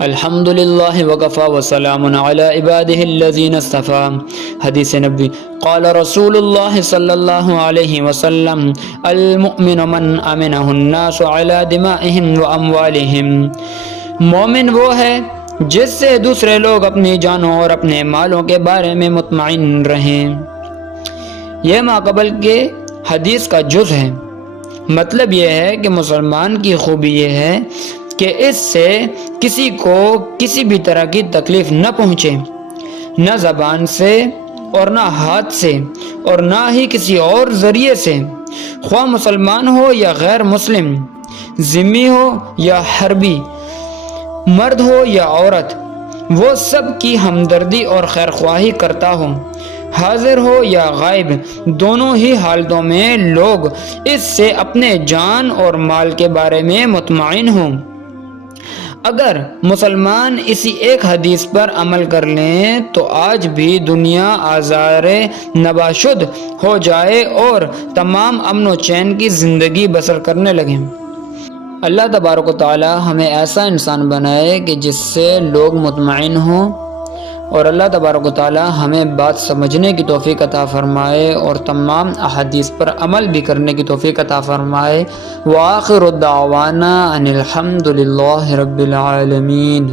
الحمدللہ وکفی وسلام علی عبادہ الذین اصطفی۔ حدیث نبوی، قال رسول اللہ صلی اللہ علیہ وسلم المؤمن من امنہ الناس علی دمائہم واموالہم۔ مومن وہ ہے جس سے دوسرے لوگ اپنی جانوں اور اپنے مالوں کے بارے میں مطمئن رہیں۔ یہ ماقبل کے حدیث کا جز ہے۔ مطلب یہ ہے کہ مسلمان کی خوبی یہ ہے کہ اس سے کسی کو کسی بھی طرح کی تکلیف نہ پہنچے، نہ زبان سے اور نہ ہاتھ سے اور نہ ہی کسی اور ذریعے سے، خواہ مسلمان ہو یا غیر مسلم، ذمی ہو یا حربی، مرد ہو یا عورت، وہ سب کی ہمدردی اور خیر خواہی کرتا ہو، حاضر ہو یا غائب، دونوں ہی حالتوں میں لوگ اس سے اپنے جان اور مال کے بارے میں مطمئن ہوں۔ اگر مسلمان اسی ایک حدیث پر عمل کر لیں تو آج بھی دنیا آزار نباشد ہو جائے اور تمام امن و چین کی زندگی بسر کرنے لگیں۔ اللہ تبارک و تعالی ہمیں ایسا انسان بنائے کہ جس سے لوگ مطمئن ہوں، اور اللہ تبارک و تعالی ہمیں بات سمجھنے کی توفیق عطا فرمائے اور تمام احادیث پر عمل بھی کرنے کی توفیق عطا فرمائے۔ وآخر دعوانا ان الحمد للہ رب العالمین۔